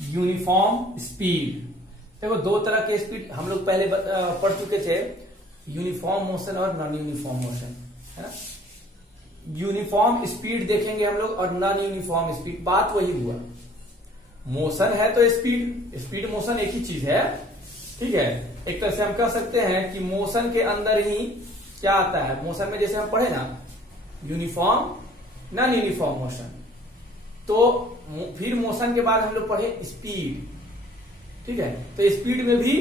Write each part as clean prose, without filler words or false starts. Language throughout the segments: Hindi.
Uniform speed. देखो दो तरह के स्पीड हम लोग पहले पढ़ चुके थे, यूनिफॉर्म मोशन और नॉन यूनिफॉर्म मोशन, है ना। यूनिफॉर्म स्पीड देखेंगे हम लोग और नॉन यूनिफॉर्म स्पीड, बात वही हुआ। मोशन है तो स्पीड मोशन एक ही चीज है, ठीक है। एक तरह से हम कह सकते हैं कि मोशन के अंदर ही क्या आता है, मोशन में जैसे हम पढ़े ना यूनिफॉर्म नॉन यूनिफॉर्म मोशन, तो फिर मोशन के बाद हम लोग पढ़े स्पीड, ठीक है। तो स्पीड में भी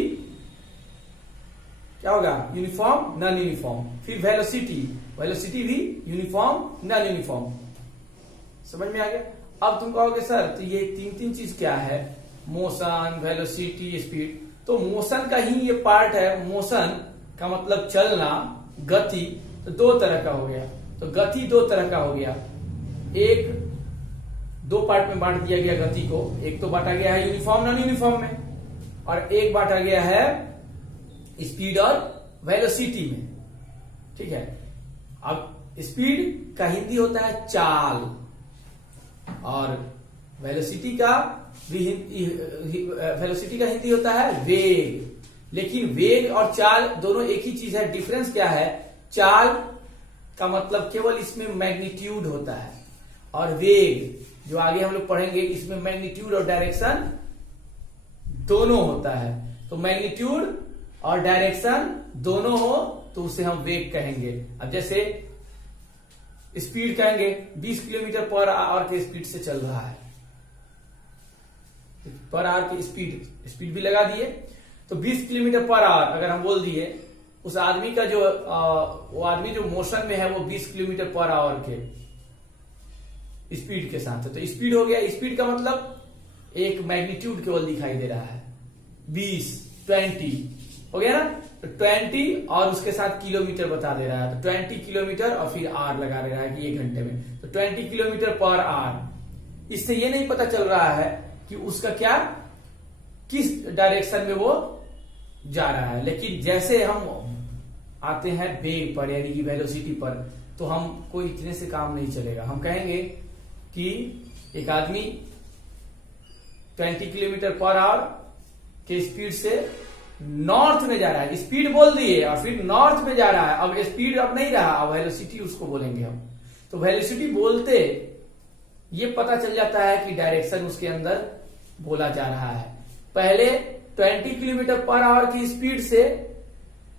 क्या होगा, यूनिफॉर्म नॉन यूनिफॉर्म। फिर वेलोसिटी भी यूनिफॉर्म नॉन यूनिफॉर्म। समझ में आ गया। अब तुम कहोगे सर तो ये तीन चीज क्या है, मोशन, वेलोसिटी, स्पीड। तो मोशन का ही ये पार्ट है। मोशन का मतलब चलना, गति, तो दो तरह का हो गया। तो गति दो तरह का हो गया, एक दो पार्ट में बांट दिया गया गति को। एक तो बांटा गया है यूनिफॉर्म नॉन यूनिफॉर्म में, और एक बांटा गया है स्पीड और वेलोसिटी में, ठीक है। अब स्पीड का हिंदी होता है चाल, और वेलोसिटी का हिंदी होता है वेग। लेकिन वेग और चाल दोनों एक ही चीज है। डिफरेंस क्या है, चाल का मतलब केवल इसमें मैग्नीट्यूड होता है, और वेग जो आगे हम लोग पढ़ेंगे इसमें मैग्नीट्यूड और डायरेक्शन दोनों होता है। तो मैग्नीट्यूड और डायरेक्शन दोनों हो तो उसे हम वेग कहेंगे। अब जैसे स्पीड कहेंगे 20 किलोमीटर पर आवर के स्पीड से चल रहा है, पर आवर की स्पीड भी लगा दिए। तो 20 किलोमीटर पर आवर अगर हम बोल दिए, उस आदमी का जो वो आदमी जो मोशन में है वो 20 किलोमीटर पर आवर के स्पीड के साथ है। तो स्पीड हो गया। स्पीड का मतलब एक मैग्नीट्यूड केवल दिखाई दे रहा है, 20 हो गया ना। तो 20 और उसके साथ किलोमीटर बता दे रहा है, तो 20 किलोमीटर और फिर आर लगा दे रहा है कि 1 घंटे में, तो 20 किलोमीटर पर आवर। इससे ये नहीं पता चल रहा है कि उसका क्या, किस डायरेक्शन में वो जा रहा है। लेकिन जैसे हम आते हैं वेग पर यानी कि वेलोसिटी पर, तो हमको इतने से काम नहीं चलेगा। हम कहेंगे कि एक आदमी 20 किलोमीटर पर आवर के स्पीड से नॉर्थ में जा रहा है। स्पीड बोल दिए और फिर नॉर्थ में जा रहा है। अब स्पीड अब नहीं रहा, अब वेलोसिटी उसको बोलेंगे हम। तो वेलोसिटी बोलते ये पता चल जाता है कि डायरेक्शन उसके अंदर बोला जा रहा है। पहले 20 किलोमीटर पर आवर की स्पीड से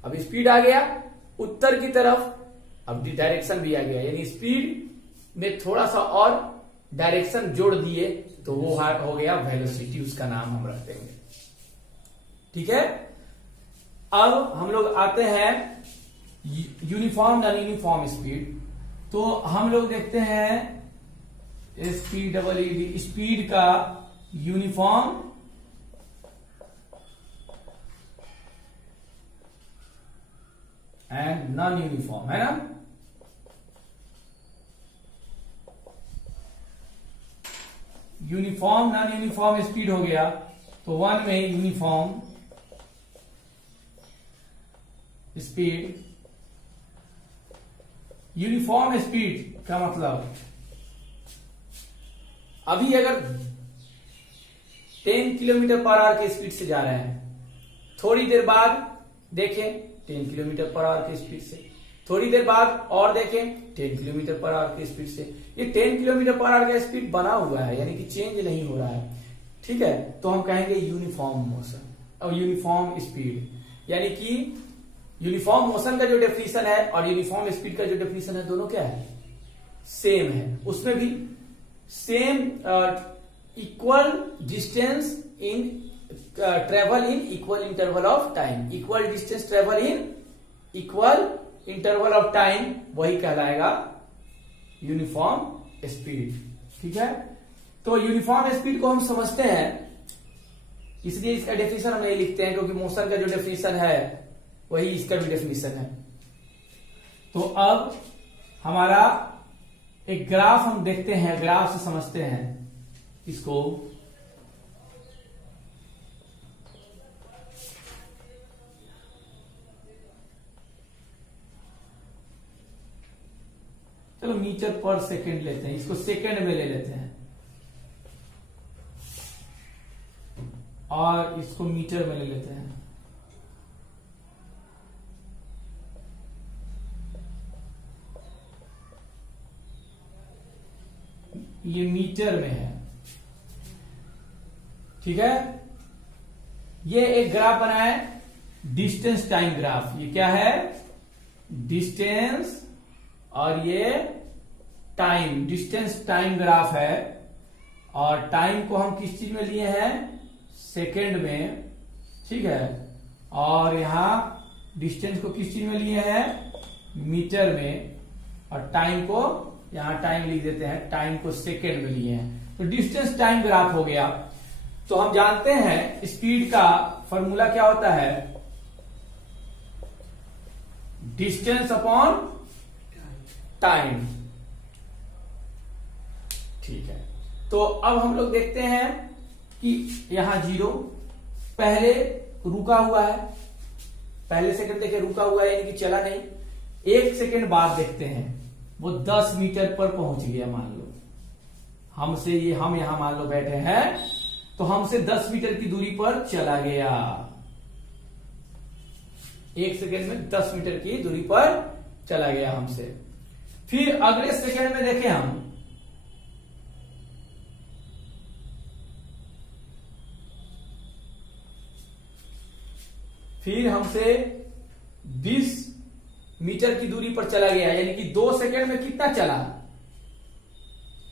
अब स्पीड आ गया उत्तर की तरफ, अब डायरेक्शन भी आ गया, यानी स्पीड में थोड़ा सा और डायरेक्शन जोड़ दिए तो वो हो गया वेलोसिटी, उसका नाम हम रख देंगे, ठीक है। अब हम लोग आते हैं यूनिफॉर्म नॉन यूनिफॉर्म स्पीड। तो हम लोग देखते हैं SPEED स्पीड का यूनिफॉर्म एंड नॉन यूनिफॉर्म, है ना। यूनिफॉर्म नॉन यूनिफॉर्म स्पीड हो गया। तो 1 में यूनिफॉर्म स्पीड, यूनिफॉर्म स्पीड का मतलब अभी अगर 10 किलोमीटर पर आवर की स्पीड से जा रहे हैं, थोड़ी देर बाद देखें 10 किलोमीटर पर आवर की स्पीड से, थोड़ी देर बाद और देखें 10 किलोमीटर पर आवर की स्पीड से। ये 10 किलोमीटर पर आवर का स्पीड बना हुआ है, यानी कि चेंज नहीं हो रहा है, ठीक है। तो हम कहेंगे यूनिफॉर्म मोशन और यूनिफॉर्म स्पीड, यानी कि यूनिफॉर्म मोशन का जो डेफिनेशन है और यूनिफॉर्म स्पीड का जो डेफिनेशन है दोनों क्या है, सेम है। उसमें भी same equal distance in travel in equal interval of time, equal distance travel in equal interval of time, वही कहलाएगा यूनिफॉर्म स्पीड, ठीक है। तो यूनिफॉर्म स्पीड को हम समझते हैं, इसलिए इसका डेफिनेशन हम नहीं लिखते हैं, क्योंकि मोशन का जो डेफिनेशन है वही इसका भी डेफिनेशन है। तो अब हमारा एक ग्राफ हम देखते हैं, ग्राफ से समझते हैं इसको। चलो मीटर पर सेकंड लेते हैं, इसको सेकंड में ले लेते हैं। और इसको मीटर में ले लेते हैं। ये मीटर में है, ठीक है। ये एक ग्राफ बना है डिस्टेंस टाइम ग्राफ। ये क्या है? डिस्टेंस और ये टाइम, डिस्टेंस टाइम ग्राफ है। और टाइम को हम किस चीज में लिए हैं? सेकेंड में, ठीक है। और यहां डिस्टेंस को किस चीज में लिए हैं? मीटर में। और टाइम को यहां टाइम लिख देते हैं, टाइम को सेकेंड में लिए हैं। तो डिस्टेंस टाइम ग्राफ हो गया। तो हम जानते हैं स्पीड का फॉर्मूला क्या होता है? डिस्टेंस अपॉन टाइम, ठीक है। तो अब हम लोग देखते हैं कि यहां 0 पहले रुका हुआ है, पहले सेकंड देखे रुका हुआ है यानी कि चला नहीं। 1 सेकंड बाद देखते हैं वो 10 मीटर पर पहुंच गया। मान लो हमसे, ये हम यहां मान लो बैठे हैं, तो हमसे 10 मीटर की दूरी पर चला गया। 1 सेकंड में 10 मीटर की दूरी पर चला गया हमसे। फिर अगले सेकंड में देखें हम, फिर हमसे 20 मीटर की दूरी पर चला गया, यानी कि 2 सेकंड में कितना चला?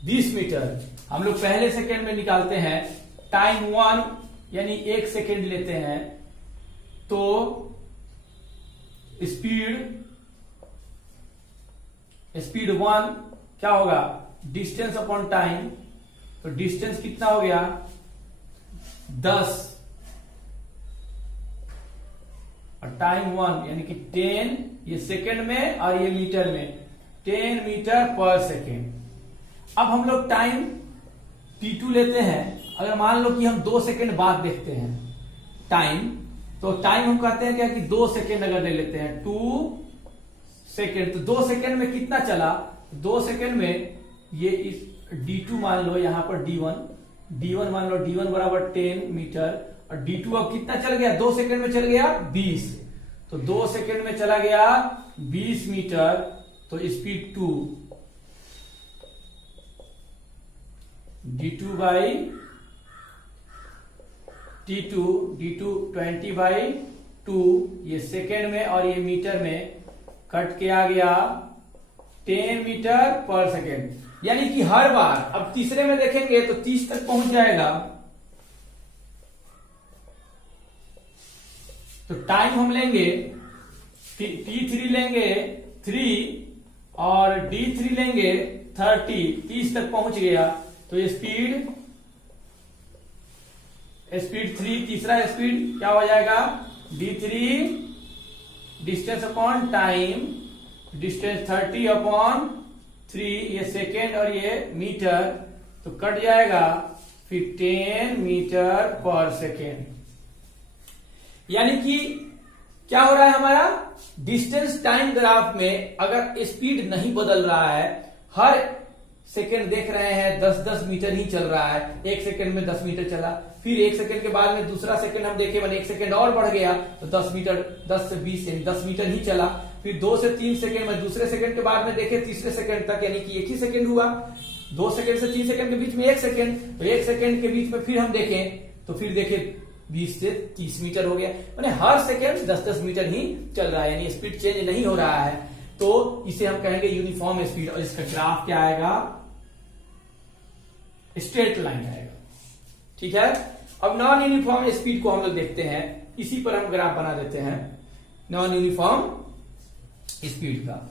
20 मीटर। हम लोग पहले सेकंड में निकालते हैं, टाइम 1 यानी 1 सेकंड लेते हैं, तो स्पीड 1 क्या होगा? Distance upon time. तो डिस्टेंस कितना हो गया? 10 और टाइम 1 यानी कि 10, ये सेकंड में और ये मीटर में, 10 मीटर पर सेकेंड। अब हम लोग टाइम t2 लेते हैं। अगर मान लो कि हम 2 सेकंड बाद देखते हैं टाइम, तो टाइम हम कहते हैं क्या कि 2 सेकंड अगर ले लेते हैं, 2 सेकंड, तो 2 सेकंड में कितना चला? 2 सेकंड में ये इस d2 मान लो, यहां पर d1 मान लो, d1 बराबर 10 मीटर, और d2 अब कितना चल गया? 2 सेकंड में चल गया 20। तो 2 सेकंड में चला गया 20 मीटर। तो speed 2 d2 by t2, d2 20 by 2, ये सेकेंड में और ये मीटर में कट के आ गया 10 मीटर पर सेकेंड। यानी कि हर बार, अब तीसरे में देखेंगे तो 30 तक पहुंच जाएगा। तो टाइम हम लेंगे, t3 लेंगे 3 और d3 लेंगे 30, 30 तक पहुंच गया। तो ये स्पीड 3, तीसरा स्पीड क्या हो जाएगा? d3 distance upon time, distance 30 upon 3, ये सेकेंड और ये मीटर, तो कट जाएगा फिर 10 मीटर पर सेकेंड। यानी कि क्या हो रहा है हमारा? डिस्टेंस टाइम ग्राफ में अगर स्पीड नहीं बदल रहा है, हर सेकेंड देख रहे हैं 10-10 मीटर ही चल रहा है। 1 सेकेंड में 10 मीटर चला, फिर 1 सेकेंड के बाद में दूसरा सेकेंड हम देखे, मैंने 1 सेकेंड और बढ़ गया तो 10 मीटर, 10 से 20 यानी 10 मीटर ही चला। फिर 2 से 3 सेकेंड में दूसरे सेकेंड के बाद में देखे तीसरे सेकेंड तक, यानी कि 1 ही सेकेंड हुआ। 2 सेकेंड से 3 सेकेंड के बीच में 1 सेकेंड, तो 1 सेकेंड के बीच में फिर हम देखें तो फिर देखे 20 से 30 मीटर हो गया। मैंने हर सेकेंड 10-10 मीटर ही चल रहा है, यानी स्पीड चेंज नहीं हो रहा है। तो इसे हम कहेंगे यूनिफॉर्म स्पीड। और इसका ग्राफ क्या आएगा? स्ट्रेट लाइन आएगा, ठीक है। अब नॉन यूनिफॉर्म स्पीड को हम लोग देखते हैं, इसी पर हम ग्राफ बना देते हैं नॉन यूनिफॉर्म स्पीड का।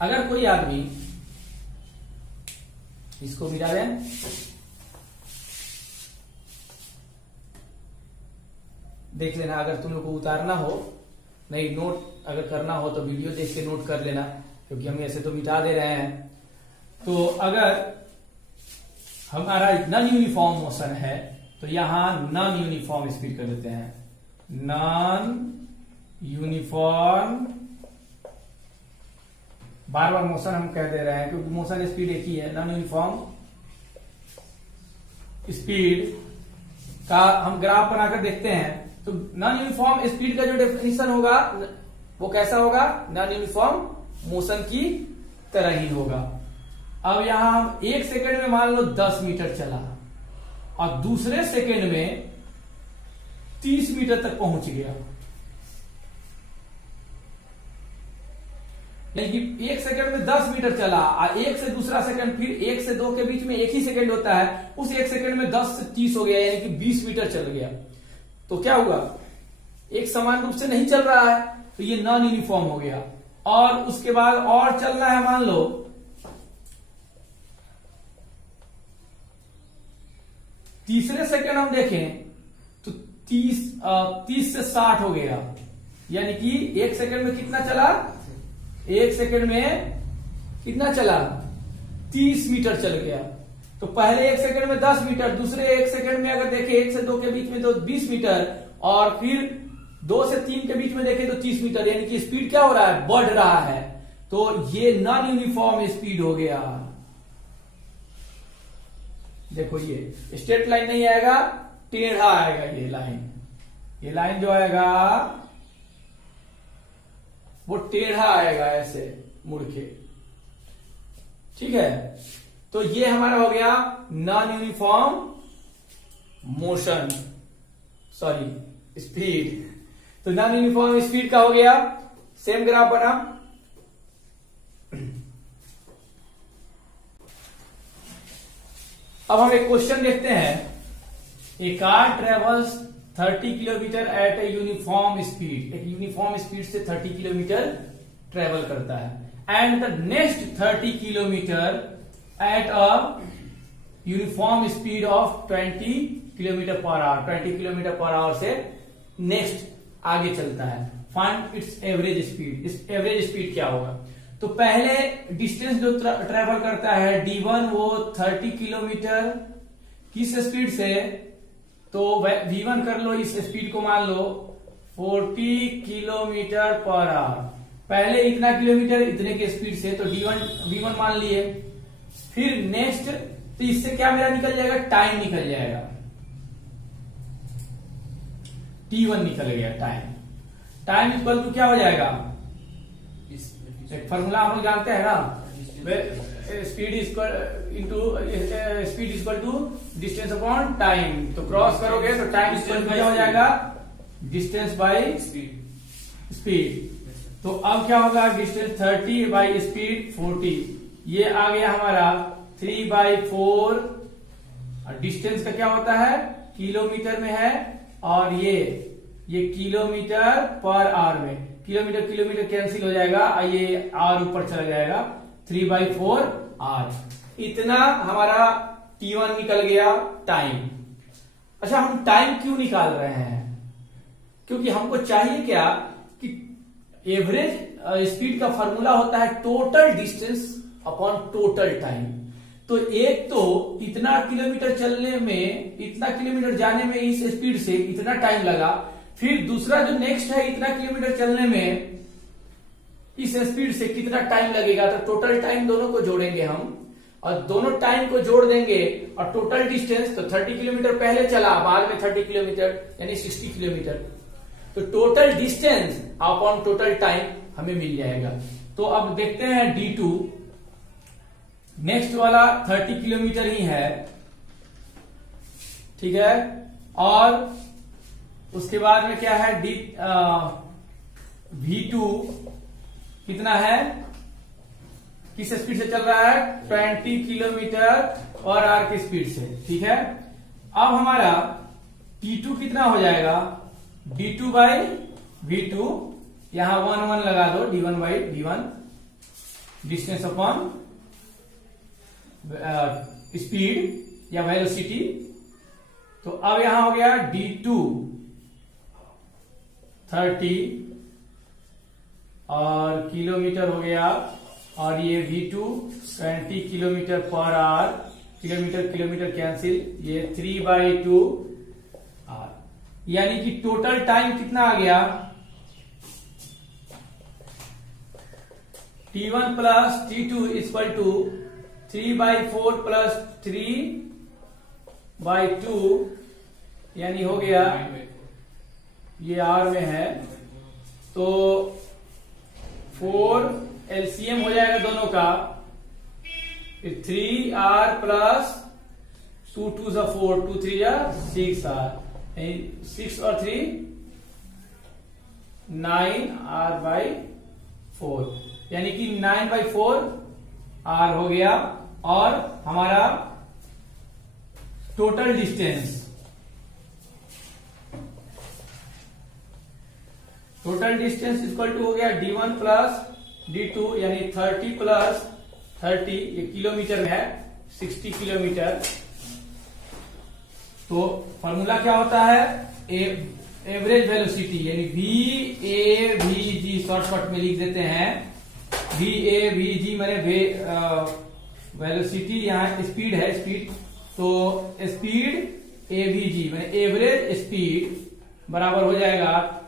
अगर कोई आदमी, इसको मिटा दें, देख लेना, अगर तुम लोग को उतारना हो, नहीं नोट अगर करना हो तो वीडियो देख के नोट कर लेना, क्योंकि हम ऐसे तो मिटा दे रहे हैं। तो अगर हमारा नॉन यूनिफॉर्म मोशन है तो यहां नॉन यूनिफॉर्म स्पीड कर देते हैं, नॉन यूनिफॉर्म बार बार मोशन हम कह दे रहे हैं क्योंकि मोशन स्पीड एक ही है। नॉन यूनिफॉर्म स्पीड का हम ग्राफ बनाकर देखते हैं। तो नॉन यूनिफॉर्म स्पीड का जो डेफिनेशन होगा वो कैसा होगा, नॉन यूनिफॉर्म मोशन की तरह ही होगा। अब यहां हम 1 सेकंड में मान लो 10 मीटर चला और दूसरे सेकंड में 30 मीटर तक पहुंच गया, यानी कि 1 सेकंड में 10 मीटर चला और 1 से दूसरा सेकंड, फिर 1 से 2 के बीच में 1 ही सेकंड होता है, उस 1 सेकंड में 10 से 30 हो गया, यानी कि 20 मीटर चल गया। तो क्या हुआ, एक समान रूप से नहीं चल रहा है, तो ये नॉन यूनिफॉर्म हो गया। और उसके बाद और चलना है, मान लो तीसरे सेकंड हम देखें तो 30 से 60 हो गया, यानी कि 1 सेकंड में कितना चला, 1 सेकंड में कितना चला, 30 मीटर चल गया। तो पहले 1 सेकंड में 10 मीटर, दूसरे 1 सेकंड में अगर देखें 1 से 2 के बीच में तो 20 मीटर, और फिर 2 से 3 के बीच में देखें तो 30 मीटर, यानी कि स्पीड क्या हो रहा है, बढ़ रहा है। तो ये नॉन यूनिफॉर्म स्पीड हो गया। देखो ये स्ट्रेट लाइन नहीं आएगा, टेढ़ा आएगा ये लाइन जो आएगा वो टेढ़ा आएगा, ऐसे मुड़ के, ठीक है। तो ये हमारा हो गया non uniform motion, sorry speed. तो नॉन यूनिफॉर्म स्पीड का हो गया, सेम ग्राफ बना। अब हम एक क्वेश्चन देखते हैं। A car travels 30 kilometre at a uniform speed, एक यूनिफॉर्म स्पीड से 30 किलोमीटर ट्रेवल करता है, and the next 30 kilometre at a uniform speed of 20 kilometre per hour, 20 kilometre per hour से नेक्स्ट आगे चलता है। फाइंड इट्स एवरेज स्पीड, इस एवरेज स्पीड क्या होगा। तो पहले डिस्टेंस जो ट्रेवल करता है D1 वो 30 किलोमीटर किस स्पीड से, तो V1 कर लो, इस स्पीड को मान लो 40 किलोमीटर पर आवर। पहले इतना किलोमीटर इतने के स्पीड से, तो V1 मान लिए। फिर नेक्स्ट, तो इससे क्या मेरा निकल जाएगा, टाइम निकल जाएगा, T1 निकल गया टाइम इक्वल टू क्या हो जाएगा, एक फॉर्मूला हम लोग जानते हैं ना, speed equal to distance upon time. तो क्रॉस करोगे तो टाइम इक्वल टू क्या हो जाएगा, डिस्टेंस बाय स्पीड। तो अब क्या होगा, डिस्टेंस 30 बाई स्पीड 40, ये आ गया हमारा 3/4। डिस्टेंस का क्या होता है, किलोमीटर में है, और ये किलोमीटर पर आवर में, किलोमीटर कैंसिल हो जाएगा, ये आर ऊपर चला जाएगा, 3/4 आर। इतना हमारा T1 निकल गया टाइम। अच्छा, हम टाइम क्यों निकाल रहे हैं, क्योंकि हमको चाहिए क्या कि एवरेज स्पीड का फॉर्मूला होता है total distance upon total time. तो एक तो इतना किलोमीटर चलने में, इतना किलोमीटर जाने में इस स्पीड से इतना टाइम लगा, फिर दूसरा जो नेक्स्ट है इतना किलोमीटर चलने में इस स्पीड से कितना टाइम लगेगा। तो टोटल टाइम दोनों को जोड़ेंगे हम, और दोनों टाइम को जोड़ देंगे, और टोटल डिस्टेंस, तो 30 किलोमीटर पहले चला, बाद में 30 किलोमीटर यानी 60 किलोमीटर। तो total distance upon total time हमें मिल जाएगा। तो अब देखते हैं D2, नेक्स्ट वाला 30 किलोमीटर ही है, ठीक है। और उसके बाद में क्या है, V2 कितना है, किस स्पीड से चल रहा है, 20 किलोमीटर पर आवर की स्पीड से, ठीक है। अब हमारा T2 कितना हो जाएगा, D2 बाई V2, यहां 1 लगा दो, D1 by V1, distance upon speed या वेलोसिटी। तो अब यहां हो गया D2 30 और किलोमीटर हो गया, और ये V2 20 kilometre per our, kilometre cancel, ये 3/2 आवर, यानी कि टोटल टाइम कितना आ गया, T1 plus T2 equal to 3/4 plus 3/2 यानी हो गया, ये R में है तो 4 LCM हो जाएगा दोनों का, फिर 3R प्लस 2 2 जा 4, 2 3 जा 6R, 6 और 3 9R/4 यानी कि 9/4 R हो गया। और हमारा टोटल डिस्टेंस इक्वल टू हो गया D1 प्लस D2 यानी 30 प्लस 30, ये किलोमीटर में है, 60 किलोमीटर। तो फॉर्मूला क्या होता है, एवरेज वेलोसिटी यानी VAVG शॉर्टकट में लिख देते हैं। VAVG माने वेलोसिटी, यहाँ स्पीड है, स्पीड, तो स्पीड AVG माने एवरेज स्पीड बराबर हो जाएगा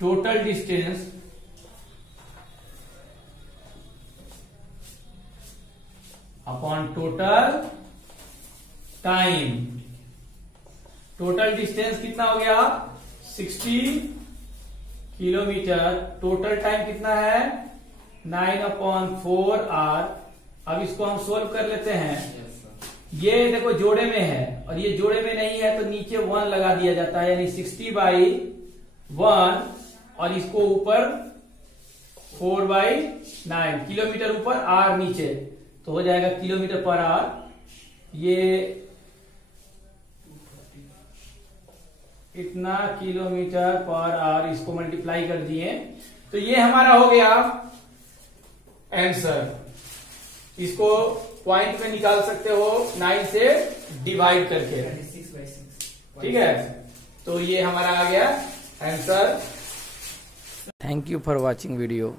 total distance upon total time. Total distance कितना हो गया 60 किलोमीटर, टोटल टाइम कितना है 9/4R। अब इसको हम सोल्व कर लेते हैं। ये देखो जोड़े में है और ये जोड़े में नहीं है तो नीचे 1 लगा दिया जाता है, यानी 60/1 और इसको ऊपर 4/9, किलोमीटर ऊपर R नीचे, तो हो जाएगा किलोमीटर पर आवर। ये इतना किलोमीटर पर आवर, इसको मल्टीप्लाई कर दिए तो ये हमारा हो गया आंसर। इसको पॉइंट में निकाल सकते हो 9 से डिवाइड करके, 6/6, ठीक है। तो ये हमारा आ गया answer. Thank you for watching video.